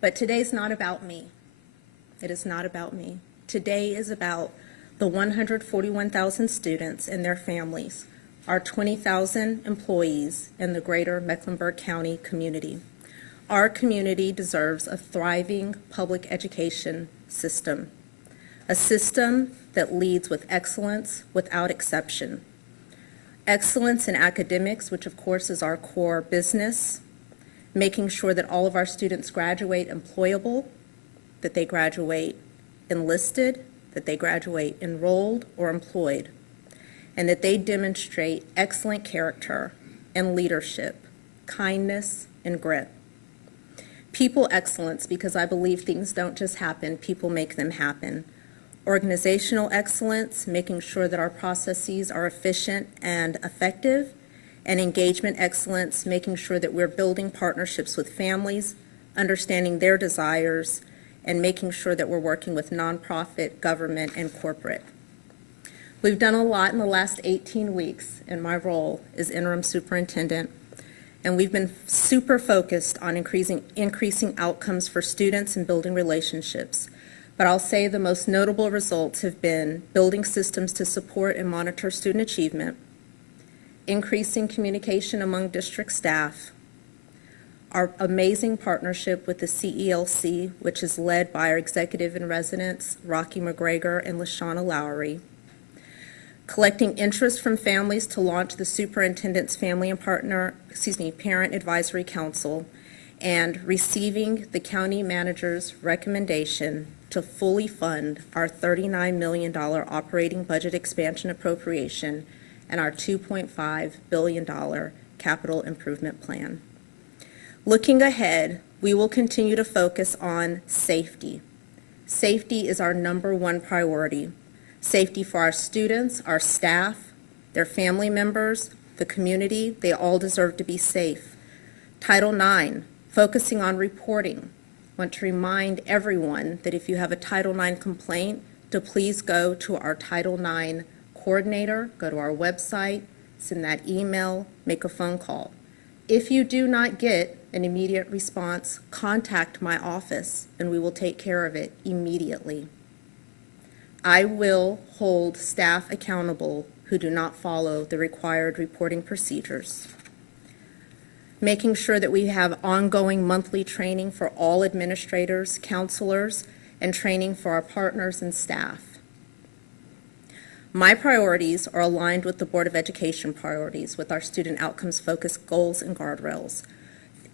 But today's not about me. It is not about me. Today is about the 141,000 students and their families, our 20,000 employees, and the greater Mecklenburg County community. Our community deserves a thriving public education system, a system that leads with excellence without exception. Excellence in academics, which of course is our core business, making sure that all of our students graduate employable, that they graduate enlisted, that they graduate enrolled or employed, and that they demonstrate excellent character and leadership, kindness and grit. People excellence, because I believe things don't just happen, people make them happen. Organizational excellence, making sure that our processes are efficient and effective, and engagement excellence, making sure that we're building partnerships with families, understanding their desires, and making sure that we're working with nonprofit, government, and corporate. We've done a lot in the last 18 weeks in my role as interim superintendent, and we've been super focused on increasing outcomes for students and building relationships. But I'll say the most notable results have been building systems to support and monitor student achievement, increasing communication among district staff, our amazing partnership with the CELC, which is led by our executive in residence, Rocky McGregor and LaShawna Lowry, collecting interest from families to launch the Superintendent's Parent Advisory Council, and receiving the county manager's recommendation to fully fund our $39 million operating budget expansion appropriation and our $2.5 billion capital improvement plan. Looking ahead, we will continue to focus on safety. Safety is our #1 priority. Safety for our students, our staff, their family members, the community. They all deserve to be safe. Title IX, focusing on reporting. I want to remind everyone that if you have a Title IX complaint, to please go to our Title IX coordinator, go to our website, send that email, make a phone call. If you do not get an immediate response, contact my office and we will take care of it immediately. I will hold staff accountable who do not follow the required reporting procedures. Making sure that we have ongoing monthly training for all administrators, counselors, and training for our partners and staff. My priorities are aligned with the Board of Education priorities with our student outcomes focused goals and guardrails.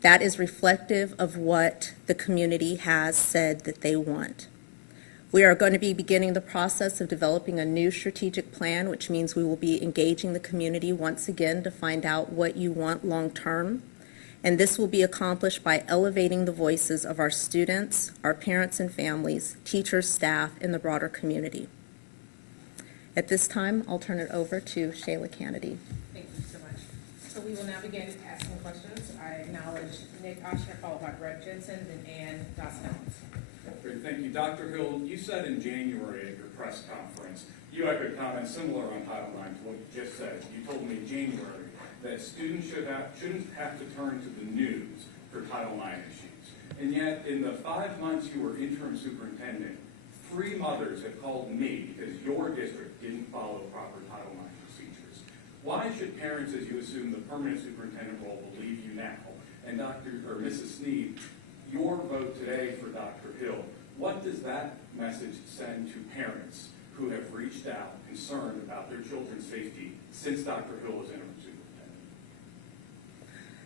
That is reflective of what the community has said that they want. We are going to be beginning the process of developing a new strategic plan, which means we will be engaging the community once again to find out what you want long term. And this will be accomplished by elevating the voices of our students, our parents and families, teachers, staff, and the broader community. At this time, I'll turn it over to Shayla Kennedy. Thank you so much. So we will now begin asking questions. I acknowledge Nick Oshner, followed by Brett Jensen, then Ann Dos-Helens. Great, thank you. Dr. Hill, you said in January at your press conference, you echoed comments similar on Title IX to what you just said. You told me in January that students shouldn't have to turn to the news for Title IX issues. And yet, in the 5 months you were interim superintendent, 3 mothers have called me because your district didn't follow proper Title IX procedures. Why should parents, as you assume the permanent superintendent role, believe you now? And Mrs. Sneed, your vote today for Dr. Hill, what does that message send to parents who have reached out concerned about their children's safety since Dr. Hill was interim superintendent?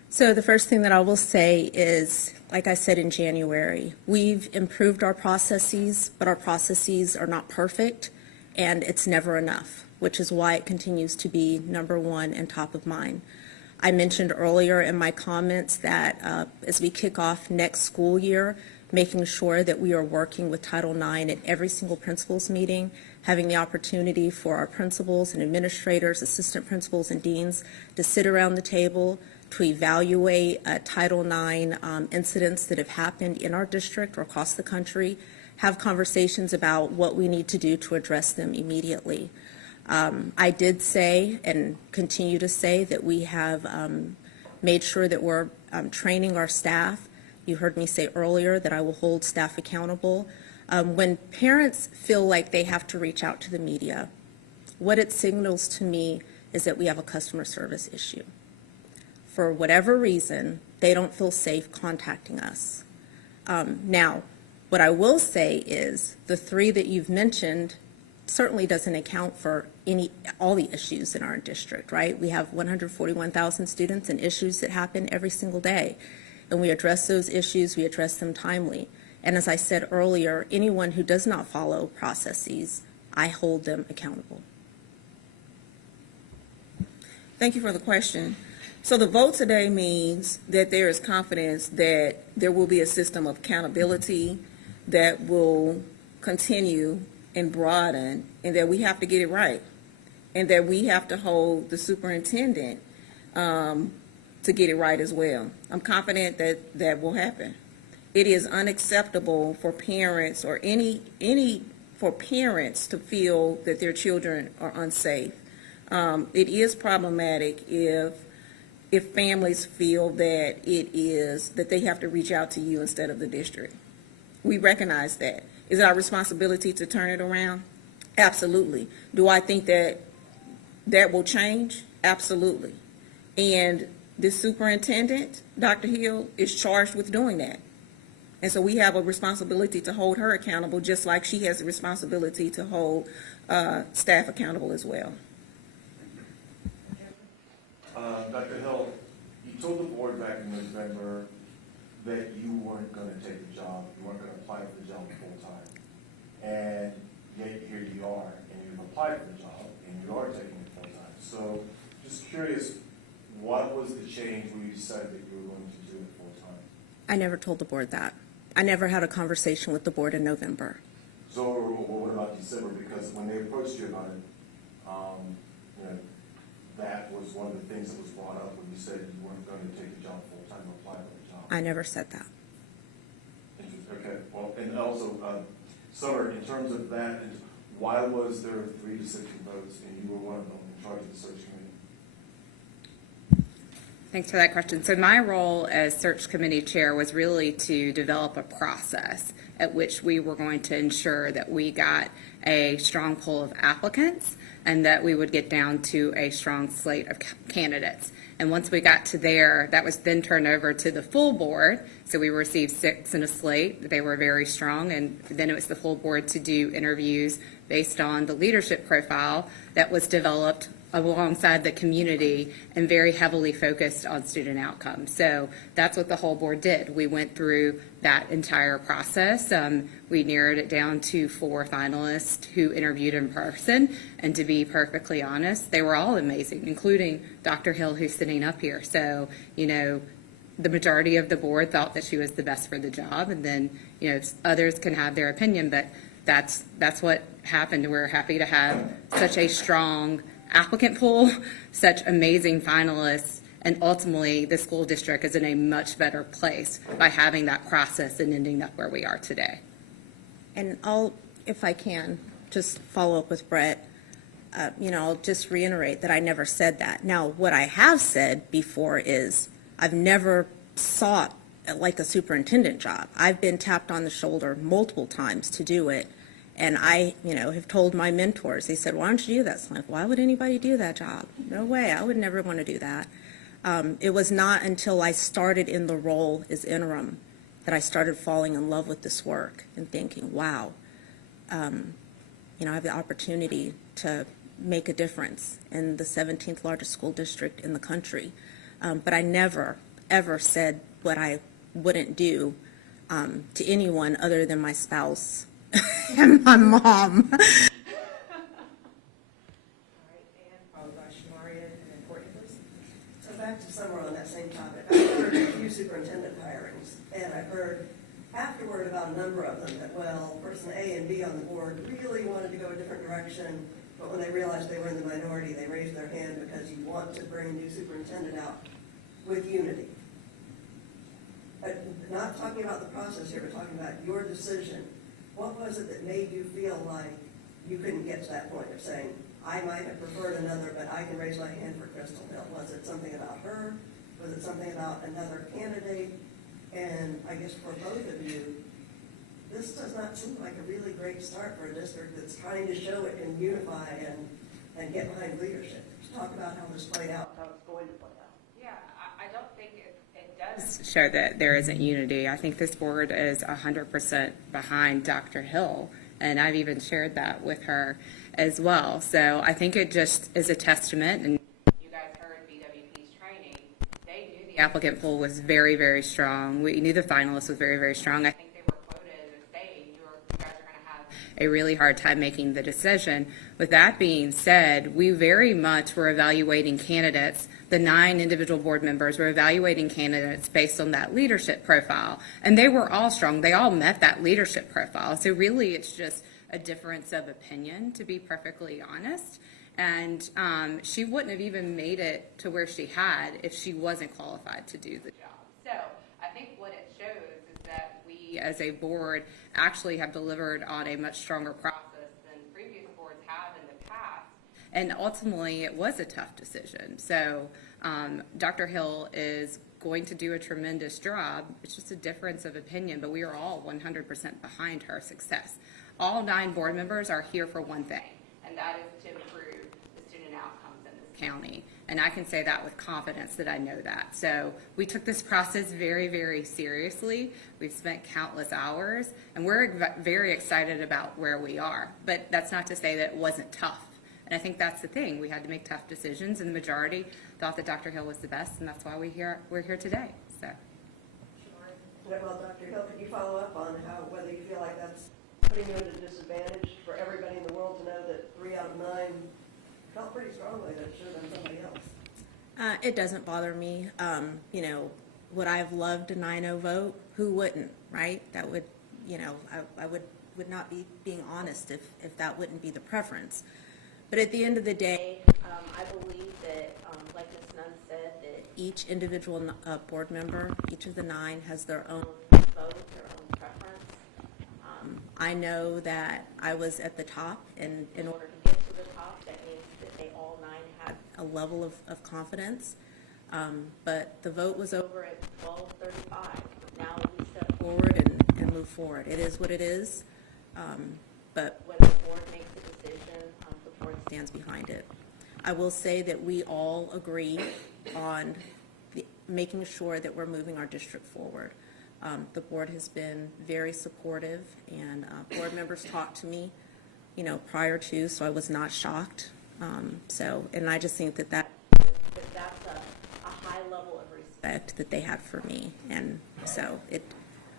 So the first thing that I will say is, like I said in January, we've improved our processes, but our processes are not perfect, and it's never enough, which is why it continues to be #1 and top of mind. I mentioned earlier in my comments that as we kick off next school year, making sure that we are working with Title IX at every single principals meeting, having the opportunity for our principals and administrators, assistant principals and deans to sit around the table to evaluate Title IX incidents that have happened in our district or across the country, have conversations about what we need to do to address them immediately. I did say and continue to say that we have made sure that we're training our staff You heard me say earlier that I will hold staff accountable. When parents feel like they have to reach out to the media, what it signals to me is that we have a customer service issue. For whatever reason, they don't feel safe contacting us. Now, what I will say is the three that you've mentioned certainly doesn't account for all the issues in our district, right? We have 141,000 students and issues that happen every single day. And we address those issues, we address them timely. And as I said earlier, anyone who does not follow processes, I hold them accountable. Thank you for the question. So the vote today means that there is confidence that there will be a system of accountability that will continue and broaden, and that we have to get it right, and that we have to hold the superintendent to get it right as well. I'm confident that that will happen. It is unacceptable for parents or for parents to feel that their children are unsafe. It is problematic if families feel that that they have to reach out to you instead of the district. We recognize that. Is it our responsibility to turn it around? Absolutely. Do I think that will change? Absolutely. And the superintendent, Dr. Hill, is charged with doing that. And so we have a responsibility to hold her accountable, just like she has a responsibility to hold staff accountable as well. Dr. Hill, you told the board back in November that you weren't going to take the job, you weren't going to apply for the job full-time. And yet here you are, and you've applied for the job, and you are taking it full-time. So just curious, what was the change where you decided that you were going to do it full-time? I never told the board that. I never had a conversation with the board in November. So what about December? Because when they approached you about it, that was one of the things that was brought up when you said you weren't going to take the job full-time or apply for the job. I never said that. Okay, well, and also, Summer, in terms of that, why was there 3 to 6 votes and you were one of them in charge of the search committee? Thanks for that question. So my role as search committee chair was really to develop a process at which we were going to ensure that we got a strong pool of applicants and that we would get down to a strong slate of candidates. And once we got to there, that was then turned over to the full board. So we received 6 in a slate. They were very strong. And then it was the full board to do interviews based on the leadership profile that was developed alongside the community and very heavily focused on student outcomes. So that's what the whole board did. We went through that entire process. We narrowed it down to 4 finalists who interviewed in person. And to be perfectly honest, they were all amazing, including Dr. Hill, who's sitting up here. So, the majority of the board thought that she was the best for the job. And then, others can have their opinion, but that's what happened. We're happy to have such a strong applicant pool, such amazing finalists, and ultimately the school district is in a much better place by having that process and ending up where we are today. And I'll, if I can, just follow up with Brett. I'll just reiterate that I never said that. Now, what I have said before is I've never sought like a superintendent job. I've been tapped on the shoulder multiple times to do it. And I, have told my mentors, they said, why don't you do that? So I'm like, why would anybody do that job? No way, I would never want to do that. It was not until I started in the role as interim that I started falling in love with this work and thinking, wow, I have the opportunity to make a difference in the 17th largest school district in the country. But I never, ever said what I wouldn't do to anyone other than my spouse and my mom. All right, and followed by Shamaria and then Courtney, please. So back to somewhere on that same topic, I've heard a few superintendent hirings, and I've heard afterward about a number of them that, well, person A and B on the board really wanted to go a different direction, but when they realized they were in the minority, they raised their hand because you want to bring a new superintendent out with unity. Not talking about the process here, but talking about your decision. What was it that made you feel like you couldn't get to that point of saying, I might have preferred another, but I can raise my hand for Crystal Hill? Was it something about her? Was it something about another candidate? And I guess for both of you, this does not seem like a really great start for a district that's trying to show it can unify and get behind leadership. Let's talk about how this played out, how it's going to play out. Yeah, I don't think it does show that there isn't unity. I think this board is 100% behind Dr. Hill, and I've even shared that with her as well. So I think it just is a testament, and you guys heard BWP's training. They knew the applicant pool was very, very strong. We knew the finalist was very, very strong. I think they were quoted as saying you guys are going to have a really hard time making the decision. With that being said, we very much were evaluating candidates. The 9 individual board members were evaluating candidates based on that leadership profile, and they were all strong. They all met that leadership profile. So really, it's just a difference of opinion, to be perfectly honest. And she wouldn't have even made it to where she had if she wasn't qualified to do the job. So I think what it shows is that we, as a board, actually have delivered on a much stronger process than previous boards have in the past. And ultimately, it was a tough decision. So Dr. Hill is going to do a tremendous job. It's just a difference of opinion, but we are all 100% behind her success. All 9 board members are here for one thing, and that is to improve the student outcomes in this county. And I can say that with confidence that I know that. So we took this process very, very seriously. We've spent countless hours, and we're very excited about where we are. But that's not to say that it wasn't tough. And I think that's the thing. We had to make tough decisions, and the majority thought that Dr. Hill was the best, and that's why we're here today. So. Well, Dr. Hill, could you follow up on whether you feel like that's putting you at a disadvantage for everybody in the world to know that 3 out of 9 felt pretty strongly that it should have been somebody else? It doesn't bother me. Would I have loved a 9-0 vote? Who wouldn't, right? That would, I would not be being honest if that wouldn't be the preference. But at the end of the day, I believe that, like Ms. Nunn said, that each individual board member, each of the 9, has their own vote, their own preference. I know that I was at the top, and in order to get to the top, that means that they all 9 had a level of confidence. But the vote was over at 12:35. Now we step forward and move forward. It is what it is. But when the board makes a decision, the board stands behind it. I will say that we all agree on making sure that we're moving our district forward. The board has been very supportive, and board members talked to me, prior to, so I was not shocked. And I just think that's a high level of respect that they had for me. And so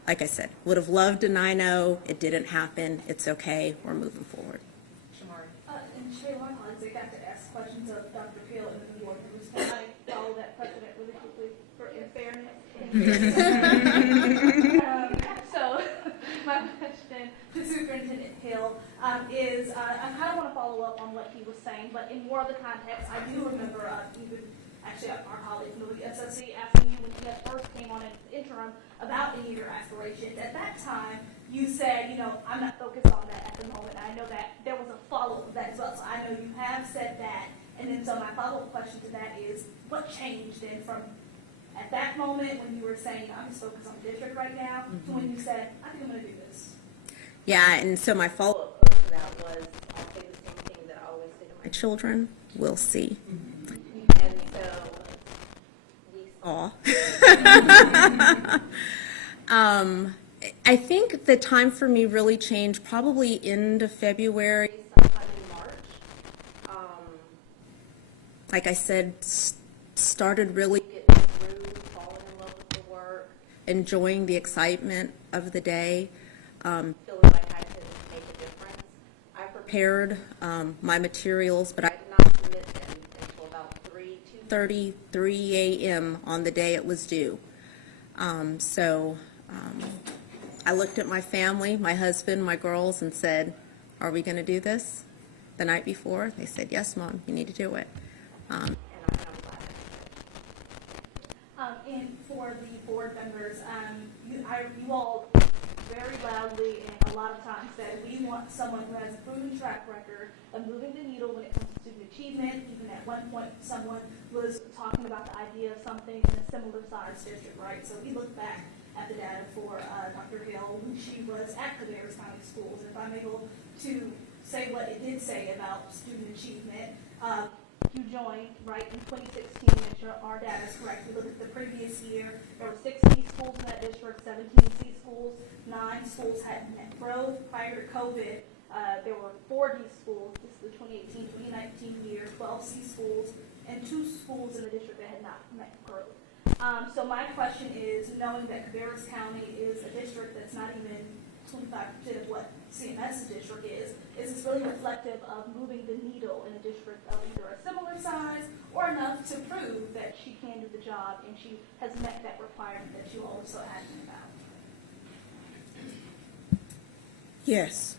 like I said, would have loved a 9-0. It didn't happen. It's okay. We're moving forward. And Shay, my colleagues, they got to ask questions of Dr. Peel and the board members. Can I follow that precedent really quickly in fairness? So my question to Superintendent Hill is, I kind of want to follow up on what he was saying, but in more of the context, I do remember even actually our colleague from the SOC asking you when you guys first came on as interim about any of your aspirations. At that time, you said, I'm not focused on that at the moment. I know that there was a follow-up of that as well, so I know you have said that. And then so my follow-up question to that is, what changed then from at that moment when you were saying, I'm just focused on the district right now, to when you said, I think I'm going to do this? Yeah, and so my follow-up post to that was, I'll say the same thing that I always say to my children, we'll see. And so we saw. I think the time for me really changed probably end of February, sometime in March. Like I said, started really getting through, falling in love with the work, enjoying the excitement of the day, feeling like I could make a difference. I prepared my materials, but I did not submit them until about 2:33 a.m. on the day it was due. I looked at my family, my husband, my girls, and said, are we going to do this the night before? They said, yes, Mom, you need to do it. And I'm glad I did. And for the board members, you all very loudly and a lot of times said we want someone who has a proven track record of moving the needle when it comes to student achievement. Even at one point, someone was talking about the idea of something in a similar size district, right? So we look back at the data for Dr. Hill when she was at Cabarrus County Schools. If I'm able to say what it did say about student achievement, you joined, right, in 2016, make sure our data is correct. We look at the previous year, there were 6 C schools in that district, 17 C schools, 9 schools had net growth. Prior to COVID, there were 4 D schools, this is the 2018-2019 year, 12 C schools, and 2 schools in the district that had not met growth. So my question is, knowing that Cabarrus County is a district that's not even 25% of what CMS's district is this really reflective of moving the needle in a district of either a similar size or enough to prove that she can do the job and she has met that requirement that you also asked about? Yes.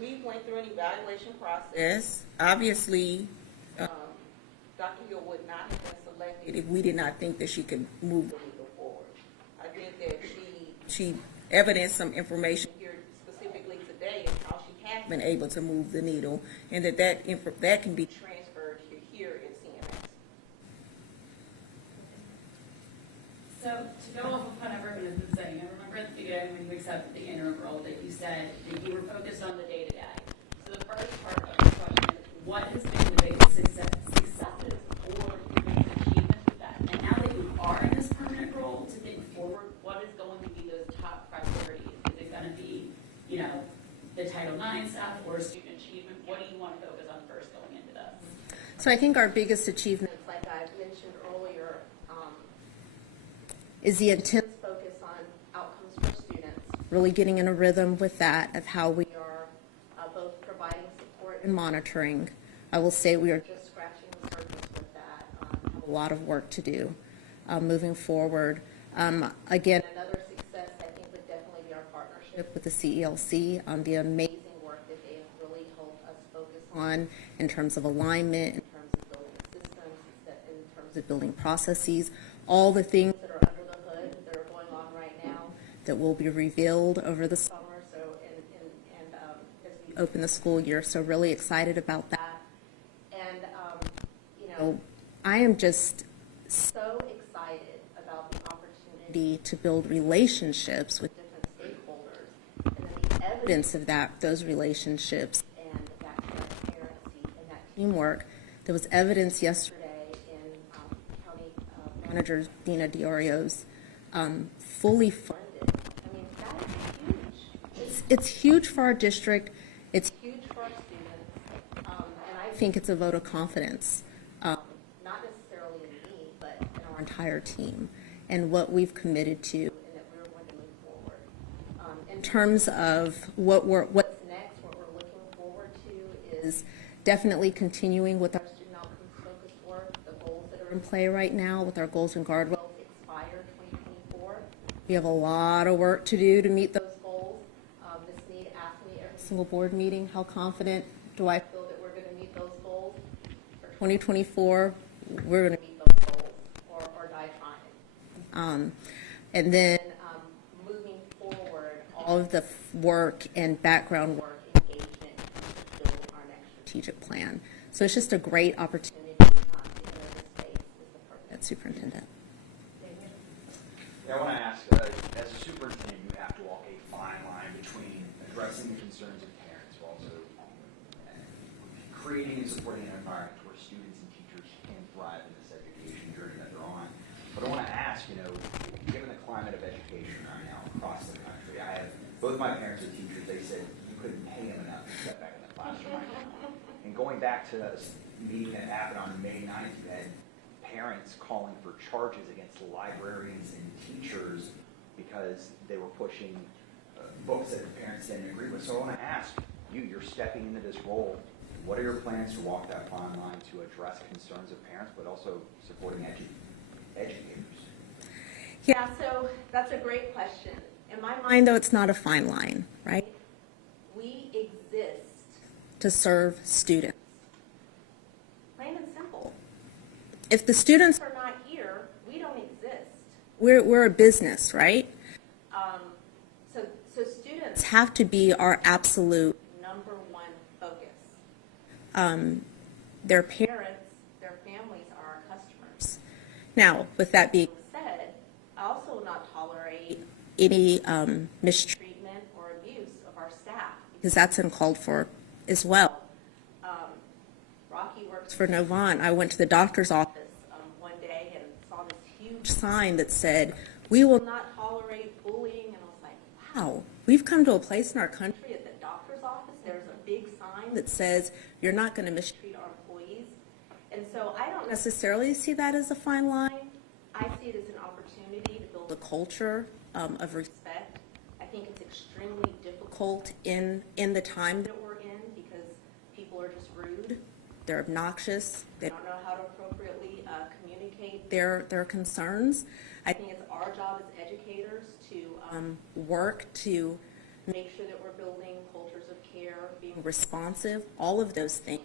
We went through an evaluation process. Obviously, Dr. Hill would not have been selected if we did not think that she could move, to go forward. I think that she evidenced some information here specifically today is how she has been able to move the needle, and that can be transferred here in CMS. So to go off of what everyone has been saying, I remember at the beginning when you accepted the interim role that you said that you were focused on the day-to-day. So the first part of the question is, what has been the biggest successes or your biggest achievements with that? And now that you are in this permanent role to think forward, what is going to be those top priorities? Is it going to be, the Title IX stuff or student achievement? What do you want to focus on first going into this? So I think our biggest achievement Like I mentioned earlier, is the intense focus on outcomes for students. really getting in a rhythm with that of how we We are both providing support are monitoring. I will say we are just scratching the surface with that. a lot of work to do moving forward. Again, Another success, I think, would definitely be our partnership with the CELC on the amazing work that they have really helped us focus on in terms of alignment, in terms of building systems, in terms of building processes, all the things that are under the hood that are going on right now. that will be revealed over the summer Summer, so, and as we open the school year. So really excited about that. And, So I am just so excited about the opportunity to build relationships with different stakeholders, and then the evidence evidence of that, those relationships and that transparency and that teamwork. There was evidence yesterday in county Manager Dina Diorio's fully funded. I mean, that is huge. It's huge for our district. It's Huge for our students, and I think it's a vote of confidence not necessarily in me, but in our entire team and what we've committed to. and that we're going to move forward. In terms of what's Next, what we're looking forward to is definitely continuing with our student outcomes focused work, the goals that are in play right now with our goals and guardrails expire 2024. We have a lot of work to do to meet those Goals. Ms. Need asked me every single board meeting. How confident do I feel feel that we're going to meet those goals. for 2024? We're going to Meet those goals or die trying. and then Moving forward, all of the work and background work engagement to build our next strategic plan. So it's just a great opportunity to enter this space is the purpose. at superintendent. Yeah, I want to ask, as a superintendent, you have to walk a fine line between addressing the concerns of parents while also creating and supporting an environment where students and teachers can thrive in this education journey that they're on. But I want to ask, given the climate of education right now across the country, I have both my parents are teachers. They said you couldn't pay them enough to step back in the classroom right now. And going back to a meeting that happened on May 9th, you had parents calling for charges against librarians and teachers because they were pushing books that the parents didn't agree with. So I want to ask you, you're stepping into this role. What are your plans to walk that fine line to address concerns of parents, but also supporting educators? Yeah, so that's a great question. In my mind, Mind though, it's not a fine line, right? we exist, To serve students. plain and simple. If the students, If we're not here, we don't exist. we're a business, right? So students, Have to be our absolute, number one focus. their parents, Parents, their families are our customers. Now, with that being said, I also will not tolerate any mistreatment or abuse of our staff, because that's uncalled for as well. Rocky works for Novant. I went to the doctor's office one day and saw this huge sign that said, "We will not tolerate bullying," and I was like, wow, we've come to a place in our country at the doctor's office, there's a big sign that says, "You're not going to mistreat our employees." And so I don't necessarily see that as a fine line. I see it as an opportunity to build a culture of respect. I think it's extremely difficult in the time that we're in because people are just rude. They're obnoxious. They don't know how to appropriately communicate their concerns. I think it's our job as educators to work to make sure that we're building cultures of care, being responsive, all of those things.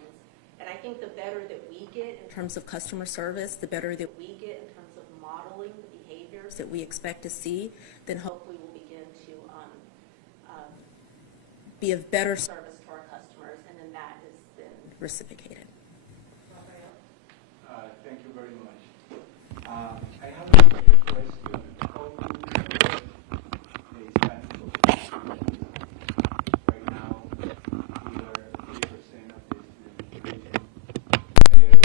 And I think the better that we get in terms of customer service, the better that we get in terms of modeling the behaviors that we expect to see, then hopefully we'll begin to be of better service to our customers, and then that has been reciprocated. Thank you very much. I have a question. How do you the Spanish right now, we are 3% of the students.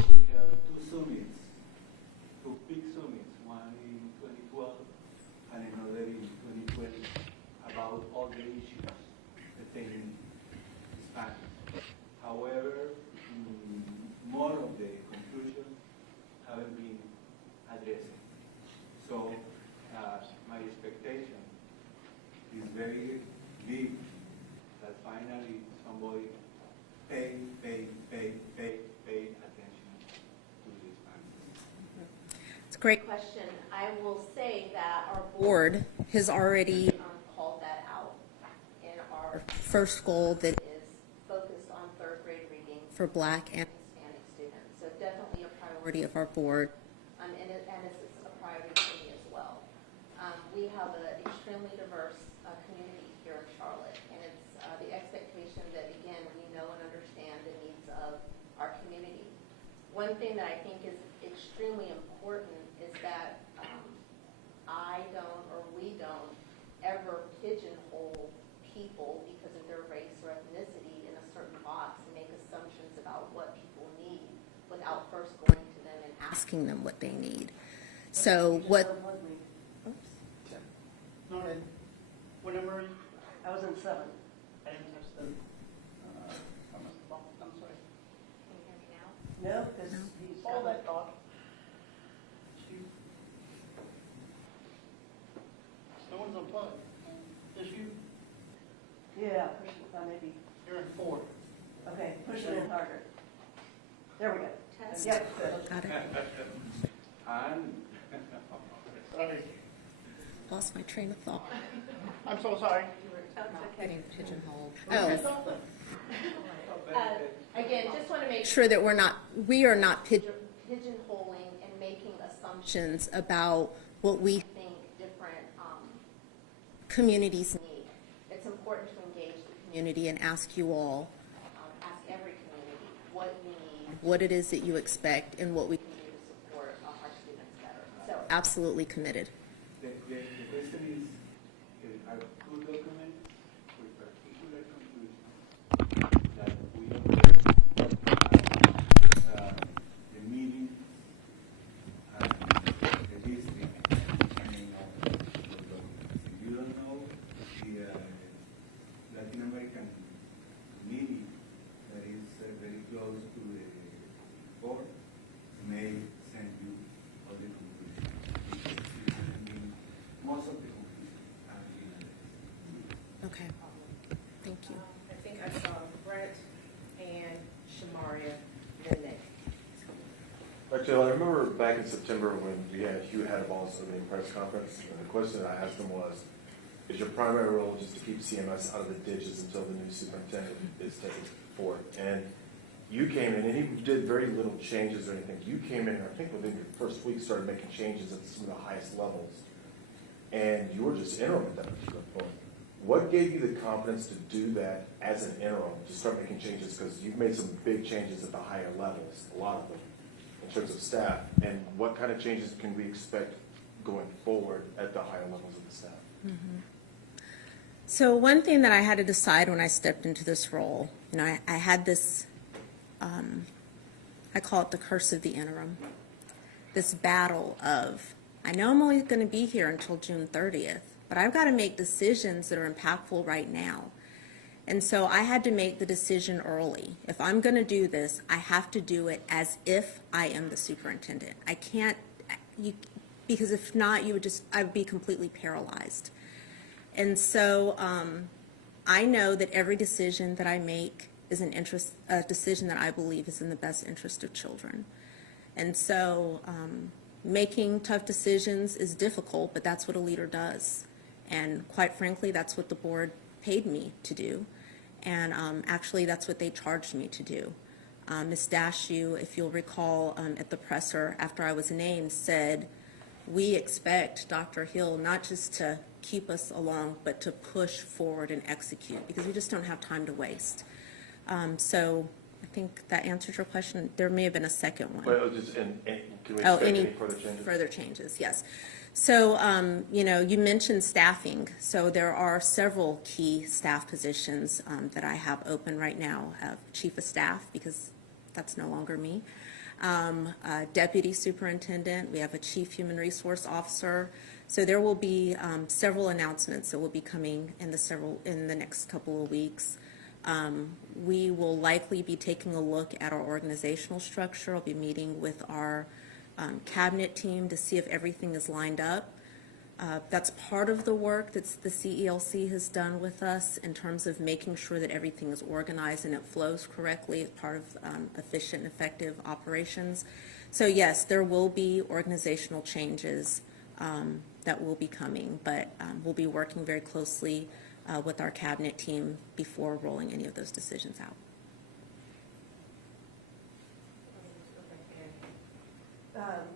We held two big summits, one in 2012 and another in 2020, about all the issues pertaining to Spanish. However, more of the conclusions haven't been addressed. So my expectation is very big that finally somebody pay attention to this matter. It's a great question. I will say that our board has already called that out in our first goal that is focused on third grade reading for Black and Hispanic students. So definitely a priority of our board, and it's a priority for me as well. We have an extremely diverse community here in Charlotte, and it's the expectation that, again, we know and understand the needs of our community. One thing that I think is extremely important is that we don't ever pigeonhole people because of their race or ethnicity in a certain box and make assumptions about what people need without first going to them and asking them what they need. So what? No, what number are you? I was in 7. I didn't touch the, I'm sorry. Can you hear me now? No, because he's All that talk. No one's unplugged. Just you. Yeah, push it, maybe. You're in 4. Okay, push it in harder. There we go. Test. Yep, good. Got it. Sorry. Lost my train of thought. I'm so sorry. Getting pigeonholed. Oh. Again, just want to make sure that we are not pigeonholing and making assumptions about what we think different communities need. It's important to engage the community and ask you all, ask every community what you need, what it is that you expect, and what we can do to support our students better. So absolutely committed. The question is, are 2 documents with particular conclusions that we the meeting and the district and the documents. If you don't know, the Latin American meeting that is very close to the board may send you all the conclusions. Most of the conclusions are in there. Okay. Thank you. I think I saw Brett and Shamaria, then Nick. Actually, I remember back in September when we had Hugh Hadaball's opening press conference, and the question that I asked him was, is your primary role just to keep CMS out of the ditches until the new superintendent is taken forward? And you came in, and he did very little changes or anything. You came in, I think within your first week, started making changes at some of the highest levels. And you were just interim at that particular point. What gave you the confidence to do that as an interim, to start making changes? Because you've made some big changes at the higher levels, a lot of them. in terms of staff, and what kind of changes can we expect going forward at the higher levels of the staff? So one thing that I had to decide when I stepped into this role, I had this, I call it the curse of the interim, this battle of, I know I'm only going to be here until June 30th, but I've got to make decisions that are impactful right now. And so I had to make the decision early. If I'm going to do this, I have to do it as if I am the superintendent. I can't, because if not, I would be completely paralyzed. And so I know that every decision that I make is a decision that I believe is in the best interest of children. And so making tough decisions is difficult, but that's what a leader does. And quite frankly, that's what the board paid me to do. And actually, that's what they charged me to do. Ms. Dashew, if you'll recall, at the presser after I was named, said, we expect Dr. Hill not just to keep us along, but to push forward and execute, because we just don't have time to waste. So I think that answers your question. There may have been a second one. Well, just, and can we expect any further changes? Further changes, yes. So, you mentioned staffing. So there are several key staff positions that I have open right now. Chief of staff, because that's no longer me. Deputy superintendent. We have a chief human resource officer. So there will be several announcements that will be coming in the next couple of weeks. We will likely be taking a look at our organizational structure. I'll be meeting with our cabinet team to see if everything is lined up. That's part of the work that the CELC has done with us in terms of making sure that everything is organized and it flows correctly as part of efficient and effective operations. So yes, there will be organizational changes that will be coming, but we'll be working very closely with our cabinet team before rolling any of those decisions out.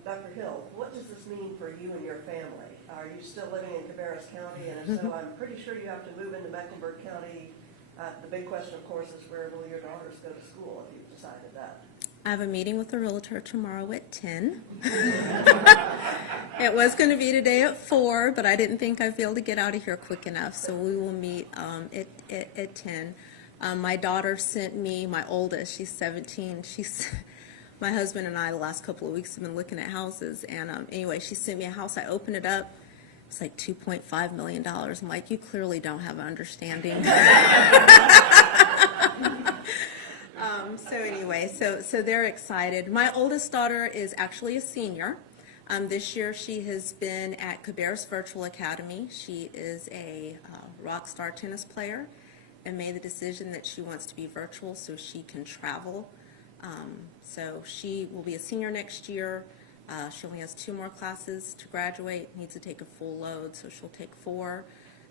Dr. Hill, what does this mean for you and your family? Are you still living in Cabarrus County? And if so, I'm pretty sure you have to move into Mecklenburg County. The big question, of course, is where will your daughters go to school if you've decided that? I have a meeting with the realtor tomorrow at 10. It was going to be today at 4, but I didn't think I'd be able to get out of here quick enough, so we will meet at 10. My daughter sent me, my oldest, she's 17, my husband and I the last couple of weeks have been looking at houses, and anyway, she sent me a house. I opened it up. It's like $2.5 million. I'm like, you clearly don't have an understanding. So anyway, so they're excited. My oldest daughter is actually a senior. This year she has been at Cabarrus Virtual Academy. She is a rock star tennis player and made the decision that she wants to be virtual so she can travel. So she will be a senior next year. She only has 2 more classes to graduate, needs to take a full load, so she'll take 4.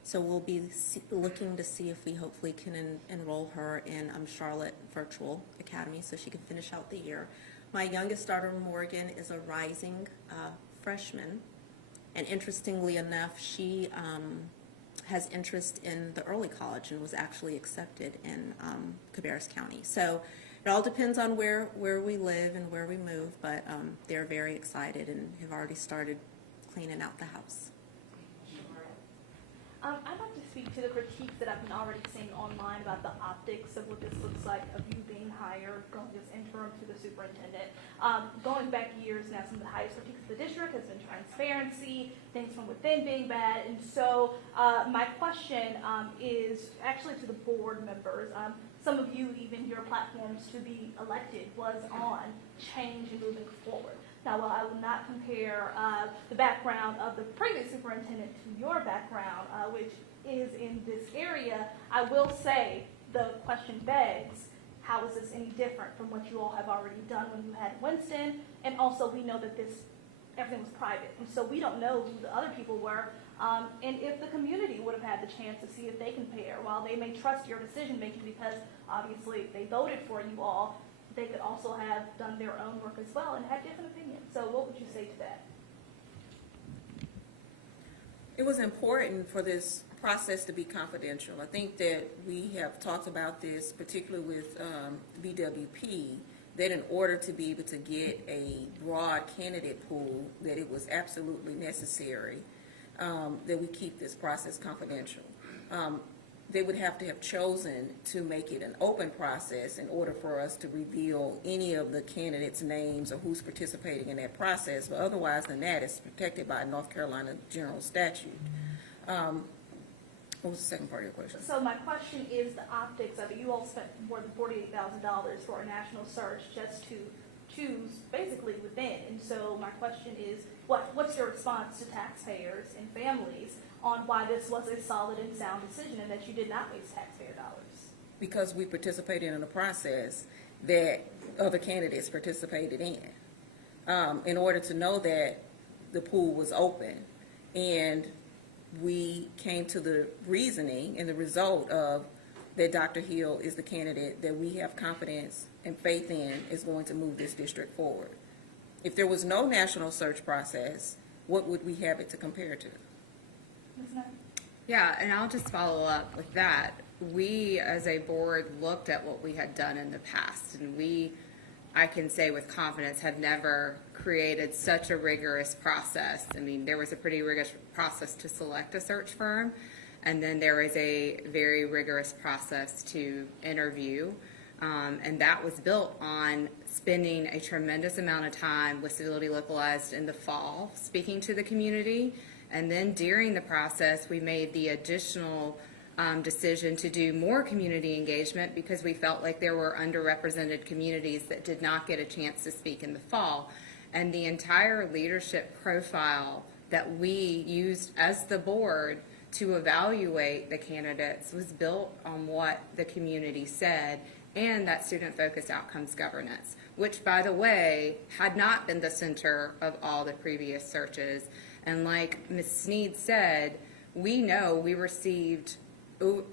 So we'll be looking to see if we hopefully can enroll her in Charlotte Virtual Academy so she can finish out the year. My youngest daughter, Morgan, is a rising freshman, and interestingly enough, she has interest in the early college and was actually accepted in Cabarrus County. So it all depends on where we live and where we move, but they're very excited and have already started cleaning out the house. I'd like to speak to the critiques that I've been already seeing online about the optics of what this looks like of you being hired, going as interim to the superintendent. Going back years now, some of the highest critiques of the district has been transparency, things from within being bad, and so my question is actually to the board members. Some of you, even your platforms to be elected was on change and moving forward. Now, while I will not compare the background of the previous superintendent to your background, which is in this area, I will say the question begs, how is this any different from what you all have already done when you had Winston? And also, we know that everything was private, and so we don't know who the other people were, and if the community would have had the chance to see if they compare. While they may trust your decision-making because obviously they voted for you all, they could also have done their own work as well and have different opinions. So what would you say to that? It was important for this process to be confidential. I think that we have talked about this, particularly with BWP, that in order to be able to get a broad candidate pool, that it was absolutely necessary that we keep this process confidential. They would have to have chosen to make it an open process in order for us to reveal any of the candidates' names or who's participating in that process, but otherwise than that, it's protected by North Carolina general statute. What was the second part of your question? So my question is the optics of it. You all spent more than $48,000 for a national search just to choose basically within. And so my question is, what's your response to taxpayers and families on why this was a solid and sound decision and that you did not waste taxpayer dollars? Because we participated in a process that other candidates participated in order to know that the pool was open. And we came to the reasoning and the result of that Dr. Hill is the candidate that we have confidence and faith in is going to move this district forward. If there was no national search process, what would we have it to compare to? Ms. Knight? Yeah, and I'll just follow up with that. We, as a board, looked at what we had done in the past, and we, I can say with confidence, have never created such a rigorous process. I mean, there was a pretty rigorous process to select a search firm, and then there was a very rigorous process to interview, and that was built on spending a tremendous amount of time with Civility Localized in the fall, speaking to the community, and then during the process, we made the additional decision to do more community engagement because we felt like there were underrepresented communities that did not get a chance to speak in the fall. And the entire leadership profile that we used as the board to evaluate the candidates was built on what the community said and that student-focused outcomes governance, which, by the way, had not been the center of all the previous searches. And like Ms. Sneed said, we know we received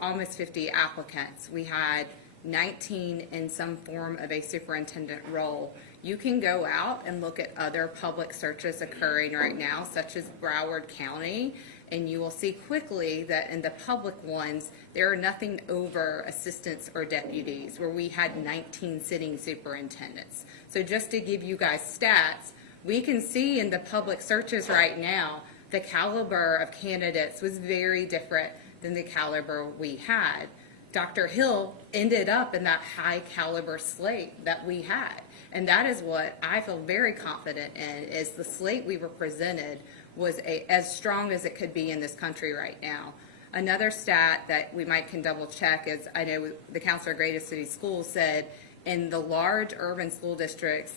almost 50 applicants. We had 19 in some form of a superintendent role. You can go out and look at other public searches occurring right now, such as Broward County, and you will see quickly that in the public ones, there are nothing over assistants or deputies, where we had 19 sitting superintendents. So just to give you guys stats, we can see in the public searches right now, the caliber of candidates was very different than the caliber we had. Dr. Hill ended up in that high caliber slate that we had. And that is what I feel very confident in, is the slate we were presented was as strong as it could be in this country right now. Another stat that we might can double check is, I know the Council of Greatest City Schools said in the large urban school districts,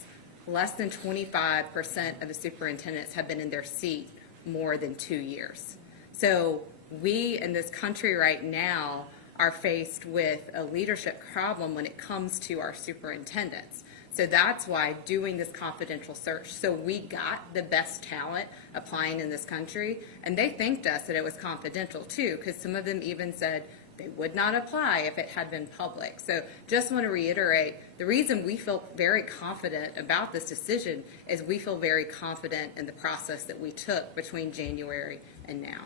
less than 25% of the superintendents have been in their seat more than 2 years. So we in this country right now are faced with a leadership problem when it comes to our superintendents. So that's why doing this confidential search, so we got the best talent applying in this country, and they thanked us that it was confidential too, because some of them even said they would not apply if it had been public. So just want to reiterate, the reason we feel very confident about this decision is we feel very confident in the process that we took between January and now.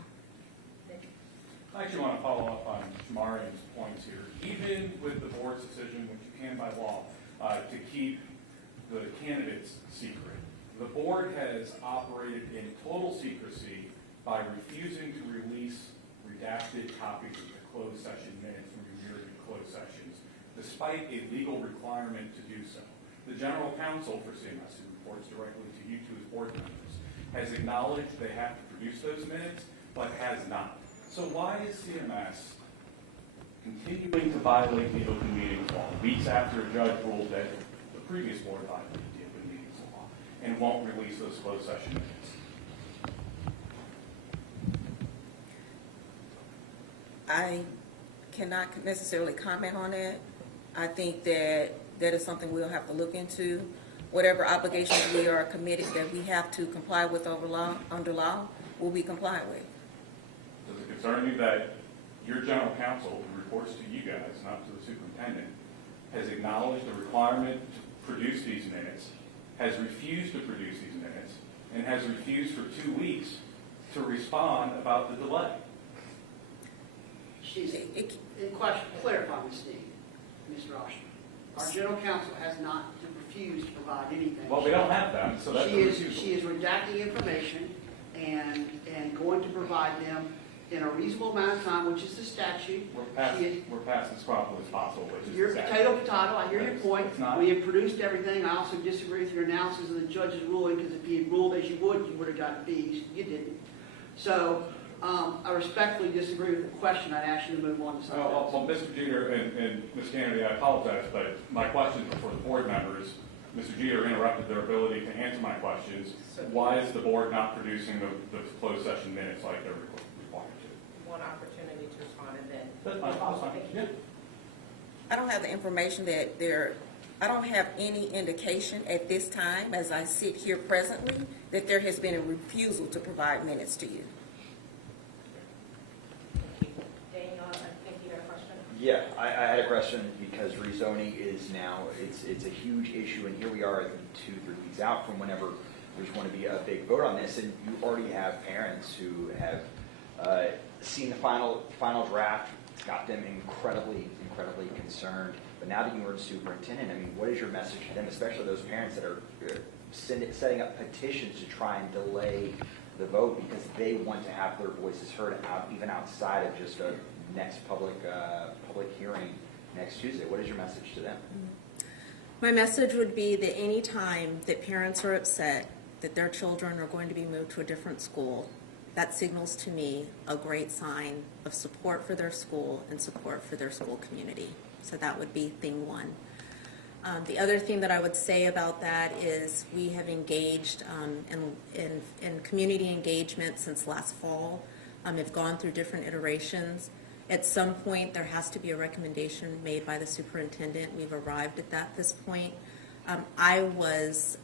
I actually want to follow up on Shamarian's points here. Even with the board's decision, which you can by law, to keep the candidates secret, the board has operated in total secrecy by refusing to release redacted copies of the closed session minutes from your closed sessions, despite a legal requirement to do so. The general counsel for CMS, who reports directly to you two as board members, has acknowledged they have to produce those minutes, but has not. So why is CMS continuing to violate the open meetings law weeks after a judge ruled that the previous board violated the open meetings law and won't release those closed session minutes? I cannot necessarily comment on that. I think that that is something we'll have to look into. Whatever obligations we are committed that we have to comply with under law, will be complied with. Does it concern you that your general counsel, who reports to you guys, not to the superintendent, has acknowledged the requirement to produce these minutes, has refused to produce these minutes, and has refused for 2 weeks to respond about the delay? She's in question, clarify, Ms. Sneed, Mr. Oshman. Our general counsel has not refused to provide anything. Well, we don't have them, so that's a refusal. She is redacting information and going to provide them in a reasonable amount of time, which is the statute. We're past as properly as possible, which is You're the statute. potato potato, I hear your point. It's not. We have produced everything. I also disagree with your analysis of the judge's ruling, because if he had ruled as you would have gotten fees. You didn't. So, I respectfully disagree with the question. I'd ask you to move on to something else. Well, Mr. Jeter and Ms. Kennedy, I apologize, but my questions were for the board members. Mr. Jeter interrupted their ability to answer my questions. Why is the board not producing the closed session minutes like they're required to? One opportunity to respond and then. That's fine. Yeah. I don't have the information that I don't have any indication at this time, as I sit here presently, that there has been a refusal to provide minutes to you. Daniel, I think you got a question? Yeah, I had a question because rezoning is now, it's a huge issue, and here we are 2-3 weeks out from whenever there's going to be a big vote on this, and you already have parents who have seen the final draft. It's got them incredibly concerned. But now that you are the superintendent, I mean, what is your message to them, especially those parents that are setting up petitions to try and delay the vote because they want to have their voices heard even outside of just a next public hearing next Tuesday? What is your message to them? My message would be that any time that parents are upset that their children are going to be moved to a different school, that signals to me a great sign of support for their school and support for their school community. So that would be thing one. The other thing that I would say about that is we have engaged in community engagement since last fall. Have gone through different iterations. At some point, there has to be a recommendation made by the superintendent. We've arrived at this point. I was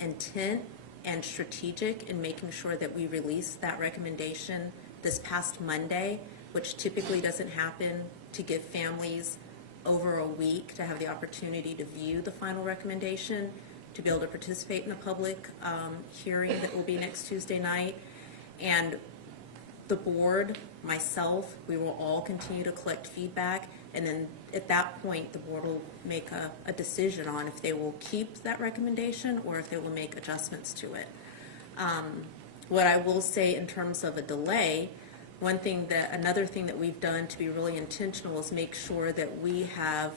intent and strategic in making sure that we released that recommendation this past Monday, which typically doesn't happen, to give families over a week to have the opportunity to view the final recommendation, to be able to participate in the public hearing that will be next Tuesday night. And the board, myself, we will all continue to collect feedback, and then at that point, the board will make a decision on if they will keep that recommendation or if they will make adjustments to it. What I will say in terms of a delay, another thing that we've done to be really intentional is make sure that we have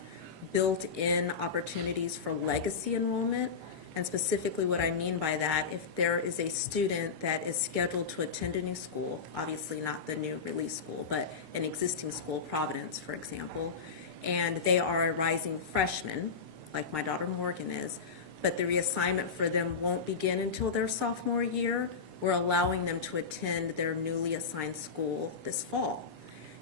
built-in opportunities for legacy enrollment. And specifically what I mean by that, if there is a student that is scheduled to attend a new school, obviously not the new release school, but an existing school, Providence, for example, and they are a rising freshman, like my daughter Morgan is, but the reassignment for them won't begin until their sophomore year, we're allowing them to attend their newly assigned school this fall.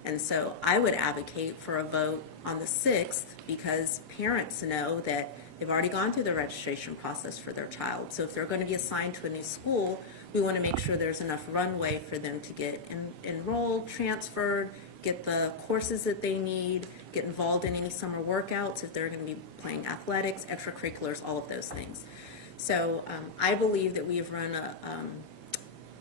And so I would advocate for a vote on the 6th because parents know that they've already gone through the registration process for their child. So if they're going to be assigned to a new school, we want to make sure there's enough runway for them to get enrolled, transferred, get the courses that they need, get involved in any summer workouts if they're going to be playing athletics, extracurriculars, all of those things. So I believe that we have run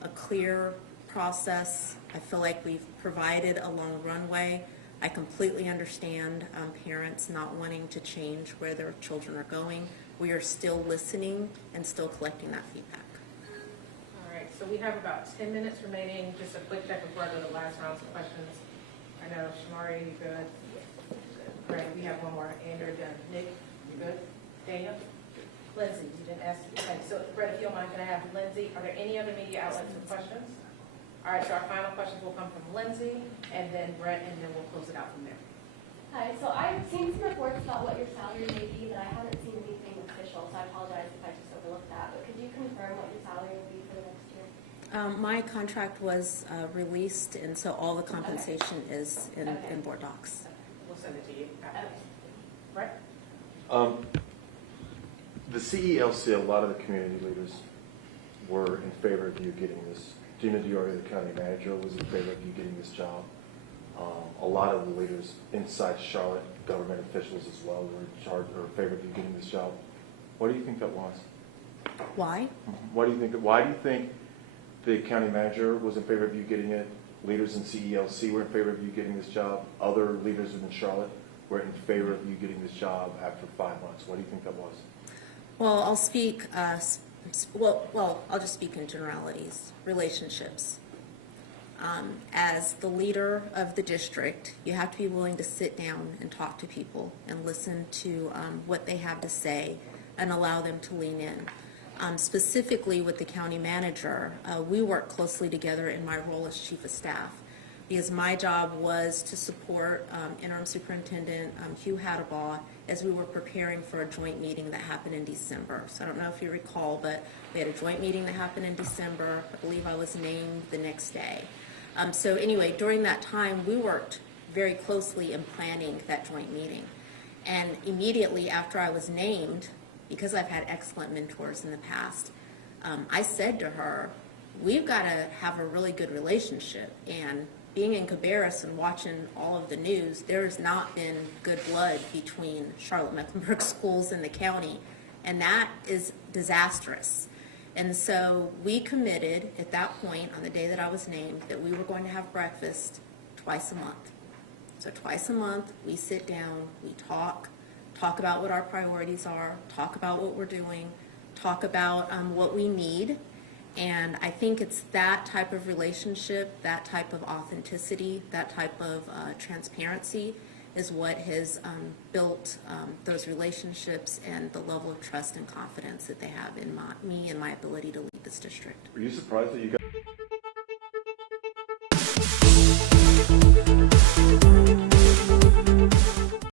a clear process. I feel like we've provided a long runway. I completely understand parents not wanting to change where their children are going. We are still listening and still collecting that feedback. All right, so we have about 10 minutes remaining. Just a quick check before I go to the last rounds of questions. I know, Shamari, you good? Great, we have one more. Andrew, done. Nick, you good? Daniel? Lindsay, you didn't ask. Okay, so Brett, if you don't mind, can I have Lindsay? Are there any other media outlets with questions? All right, so our final questions will come from Lindsay, and then Brett, and then we'll close it out from there. Hi, so I've seen some reports about what your salary may be, but I haven't seen anything official, so I apologize if I just overlooked that. But could you confirm what your salary will be for the next year? My contract was released, and so all the compensation is in board docs. Okay, we'll send it to you after. Okay. Brett? The CELC, a lot of the community leaders were in favor of you getting this. Gina Diori, the county manager, was in favor of you getting this job. A lot of the leaders inside Charlotte, government officials as well, were in favor of you getting this job. What do you think that was? Why? Why do you think the county manager was in favor of you getting it? Leaders in CELC were in favor of you getting this job. Other leaders in Charlotte were in favor of you getting this job after 5 months. Why do you think that was? Well, I'll speak, I'll just speak in generalities, relationships. As the leader of the district, you have to be willing to sit down and talk to people and listen to what they have to say and allow them to lean in. Specifically with the county manager, we work closely together in my role as chief of staff, because my job was to support interim superintendent Hugh Hattabaugh as we were preparing for a joint meeting that happened in December. So I don't know if you recall, but we had a joint meeting that happened in December. I believe I was named the next day. So anyway, during that time, we worked very closely in planning that joint meeting. And immediately after I was named, because I've had excellent mentors in the past, I said to her, we've got to have a really good relationship. And being in Cabarrus and watching all of the news, there has not been good blood between Charlotte-Mecklenburg schools and the county, and that is disastrous. And so we committed at that point, on the day that I was named, that we were going to have breakfast twice a month. So twice a month, we sit down, we talk about what our priorities are, talk about what we're doing, talk about what we need. And I think it's that type of relationship, that type of authenticity, that type of transparency is what has built those relationships and the level of trust and confidence that they have in me and my ability to lead this district. Were you surprised that you got